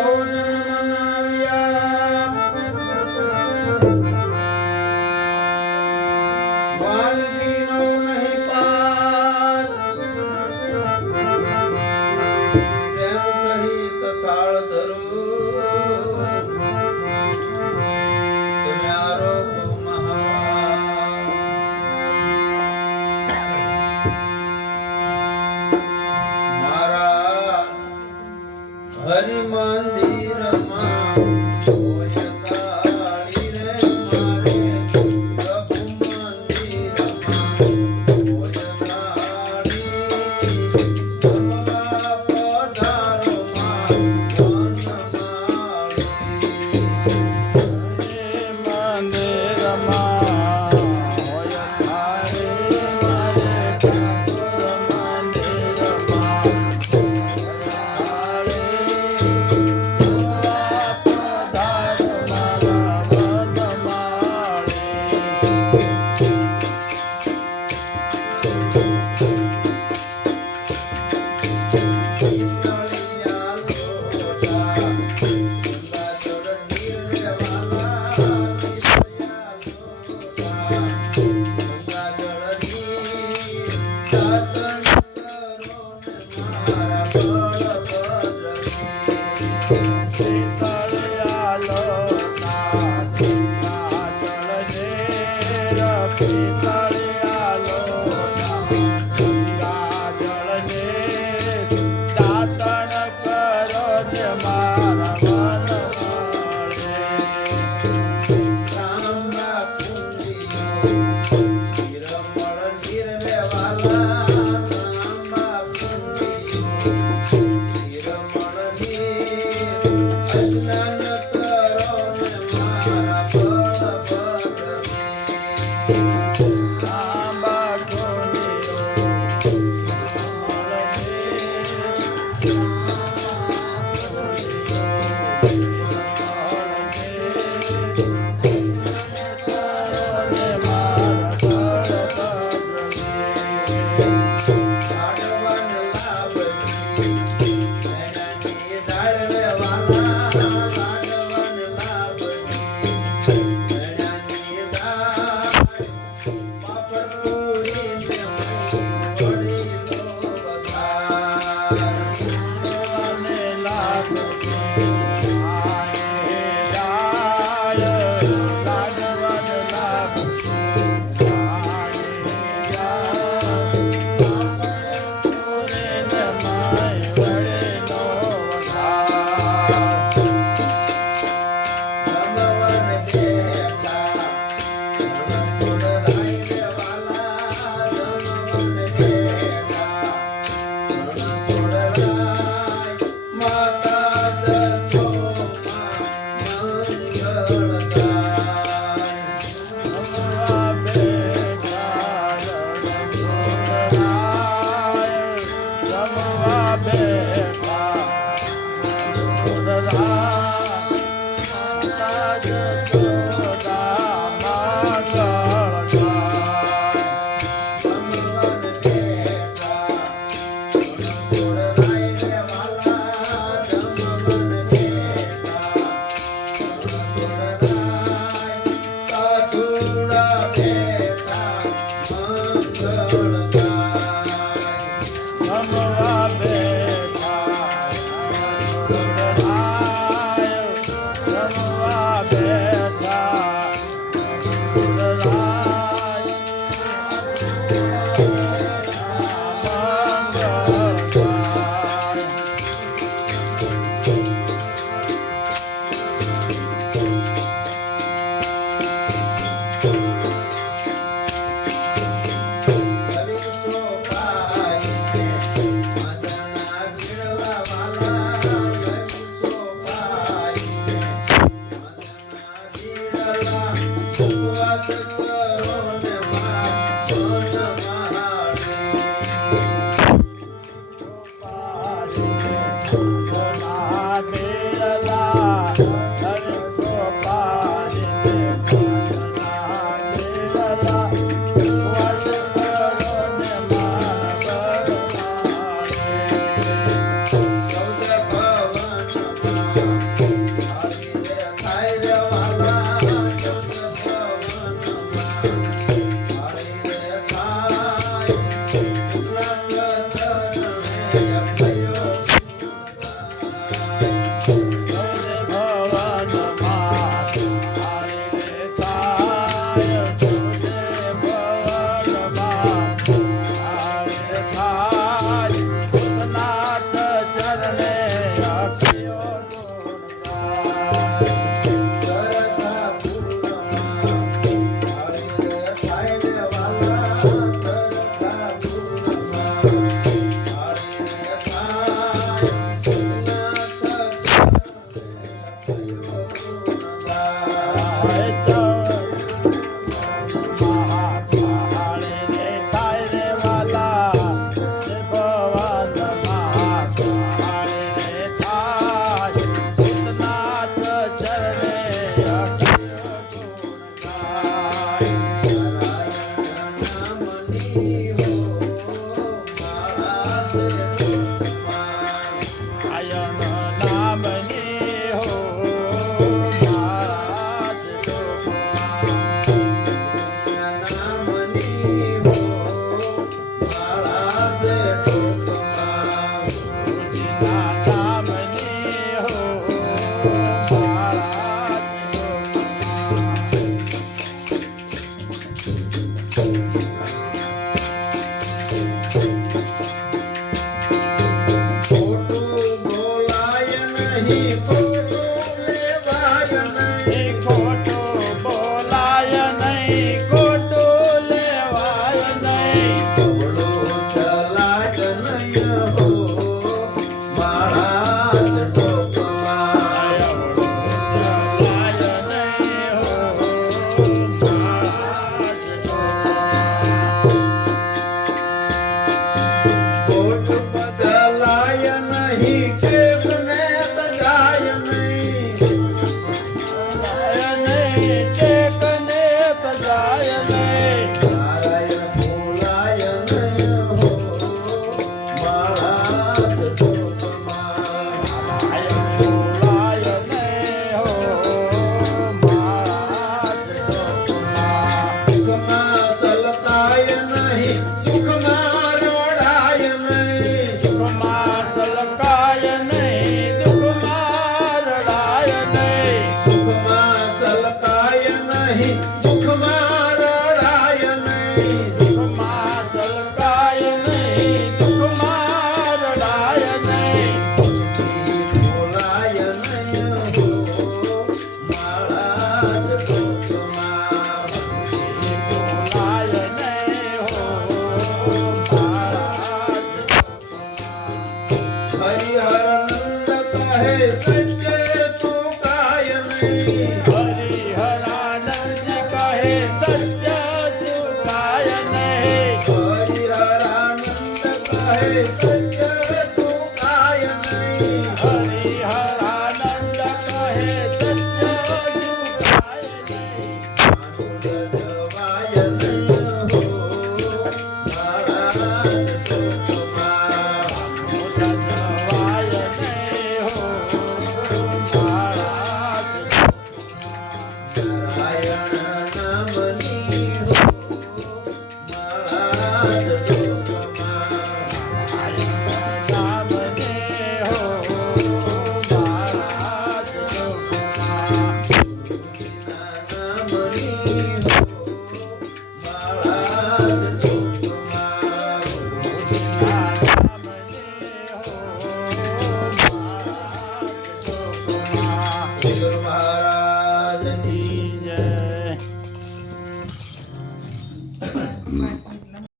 Oh. people. ਵਰਨ ਲਤਾ ਹੈ ਸੱਚ।